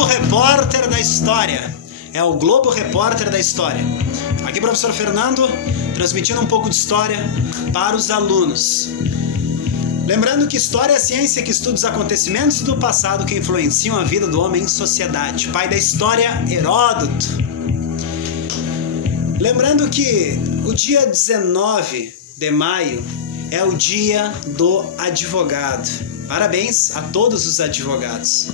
Globo Repórter da História. É o Globo Repórter da História. Aqui, professor Fernando, transmitindo um pouco de história para os alunos. Lembrando que história é a ciência que estuda os acontecimentos do passado que influenciam a vida do homem em sociedade. Pai da história, Heródoto. Lembrando que o dia 19 de maio é o dia do advogado. Parabéns a todos os advogados.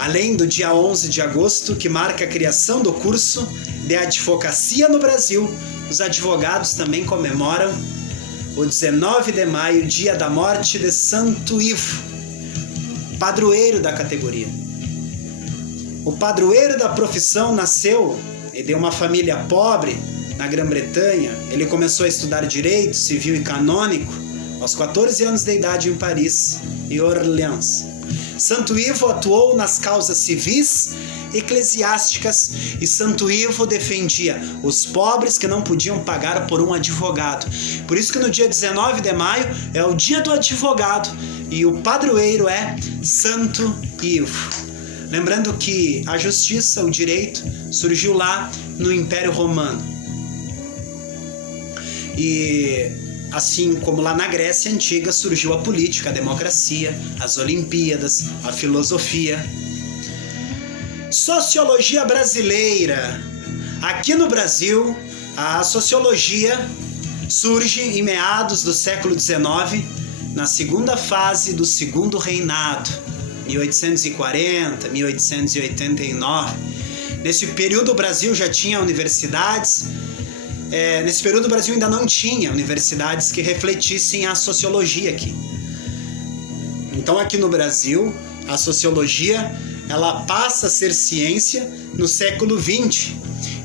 Além do dia 11 de agosto, que marca a criação do curso de advocacia no Brasil, os advogados também comemoram o 19 de maio, dia da morte de Santo Ivo, padroeiro da categoria. O padroeiro da profissão nasceu de uma família pobre na Grã-Bretanha. Ele começou a estudar direito civil e canônico aos 14 anos de idade em Paris e Orleans. Santo Ivo atuou nas causas civis, eclesiásticas, e Santo Ivo defendia os pobres que não podiam pagar por um advogado. Por isso que no dia 19 de maio é o dia do advogado e o padroeiro é Santo Ivo. Lembrando que a justiça, o direito, surgiu lá no Império Romano. E assim como lá na Grécia Antiga surgiu a política, a democracia, as Olimpíadas, a filosofia. Sociologia brasileira. Aqui no Brasil, a sociologia surge em meados do século XIX, na segunda fase do Segundo Reinado, 1840, 1889. Nesse período o Brasil já tinha universidades. Nesse período o Brasil ainda não tinha universidades que refletissem a sociologia aqui. Então aqui no Brasil, a sociologia ela passa a ser ciência no século XX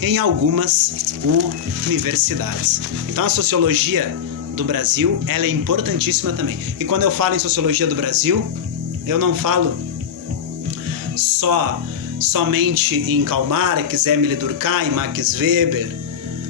em algumas universidades. Então a sociologia do Brasil ela é importantíssima também. E quando eu falo em sociologia do Brasil, eu não falo somente em Karl Marx, Émile Durkheim, Max Weber,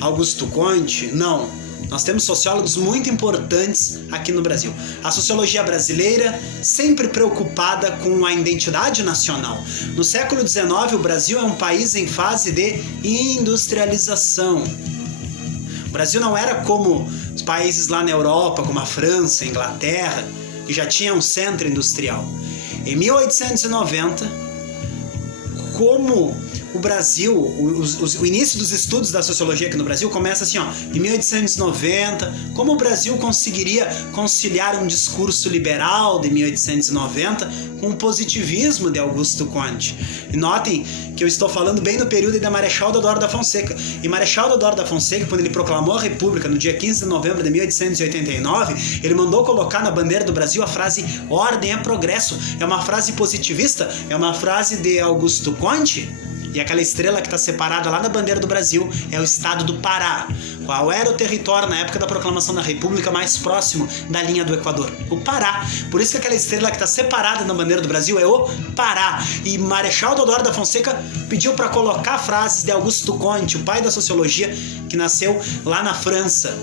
Augusto Conte, não. Nós temos sociólogos muito importantes aqui no Brasil. A sociologia brasileira sempre preocupada com a identidade nacional. No século XIX, o Brasil é um país em fase de industrialização. O Brasil não era como os países lá na Europa, como a França, a Inglaterra, que já tinham um centro industrial. Em 1890, como o Brasil, o início dos estudos da sociologia aqui no Brasil começa assim, em 1890, como o Brasil conseguiria conciliar um discurso liberal de 1890 com o positivismo de Augusto Conte. E notem que eu estou falando bem no período da Marechal Deodoro da Fonseca. E Marechal Deodoro da Fonseca, quando ele proclamou a República no dia 15 de novembro de 1889, ele mandou colocar na bandeira do Brasil a frase "Ordem é progresso". É uma frase positivista, é uma frase de Augusto Conte. E aquela estrela que está separada lá na bandeira do Brasil é o estado do Pará. Qual era o território na época da proclamação da República mais próximo da linha do Equador? O Pará. Por isso que aquela estrela que está separada na bandeira do Brasil é o Pará. E Marechal Deodoro da Fonseca pediu para colocar frases de Augusto Conte, o pai da sociologia, que nasceu lá na França.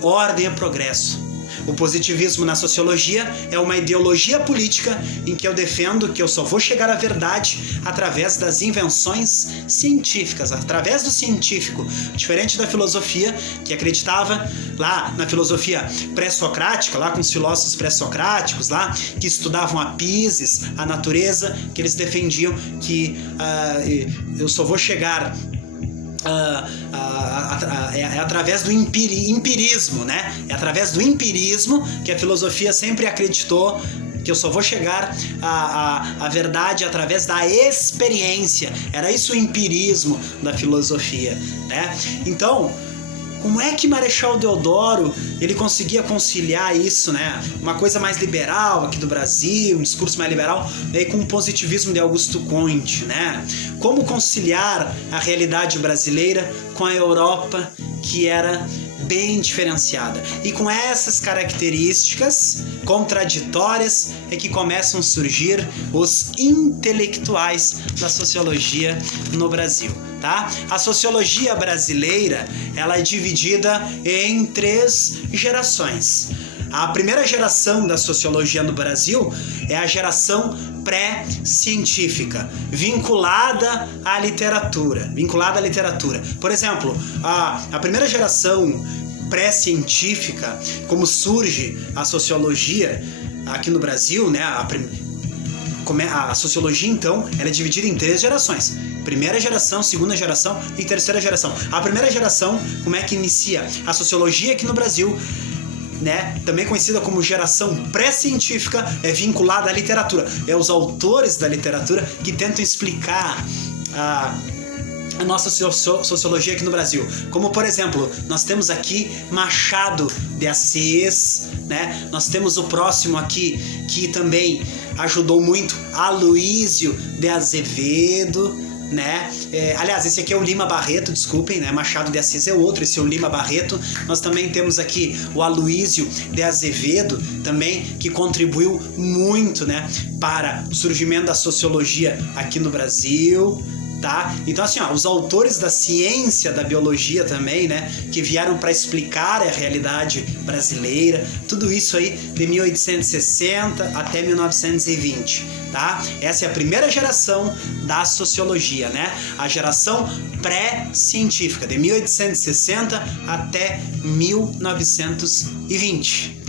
Ordem é progresso. O positivismo na sociologia é uma ideologia política em que eu defendo que eu só vou chegar à verdade através das invenções científicas, através do científico, diferente da filosofia, que acreditava lá na filosofia pré-socrática, lá com os filósofos pré-socráticos, lá que estudavam a Physis, a natureza, que eles defendiam que eu só vou chegar é através do empirismo, né? É através do empirismo que a filosofia sempre acreditou que eu só vou chegar à verdade através da experiência. Era isso o empirismo da filosofia, né? Então, como é que Marechal Deodoro ele conseguia conciliar isso, né? Uma coisa mais liberal aqui do Brasil, um discurso mais liberal, né? Com o positivismo de Augusto Conte, né? Como conciliar a realidade brasileira com a Europa, que era bem diferenciada. E com essas características contraditórias é que começam a surgir os intelectuais da sociologia no Brasil. Tá? A sociologia brasileira ela é dividida em 3 gerações. A primeira geração da sociologia no Brasil é a geração pré-científica, vinculada à literatura. Por exemplo, a primeira geração pré-científica, como surge a sociologia aqui no Brasil, né? A sociologia, então, ela é dividida em 3 gerações. Primeira geração, segunda geração e terceira geração. A primeira geração, como é que inicia a sociologia aqui no Brasil, né? Também conhecida como geração pré-científica, é vinculada à literatura. É os autores da literatura que tentam explicar a nossa sociologia aqui no Brasil. Como, por exemplo, nós temos aqui Machado de Assis, né? Nós temos o próximo aqui, que também ajudou muito, Aloísio de Azevedo, né? Aliás, esse aqui é o Lima Barreto, desculpem, né? Machado de Assis é o outro, esse é o Lima Barreto. Nós também temos aqui o Aloísio de Azevedo, também, que contribuiu muito, né, para o surgimento da sociologia aqui no Brasil. Tá? Então, assim, os autores da ciência da biologia também, né, que vieram para explicar a realidade brasileira, tudo isso aí de 1860 até 1920, tá? Essa é a primeira geração da sociologia, né? A geração pré-científica, de 1860 até 1920.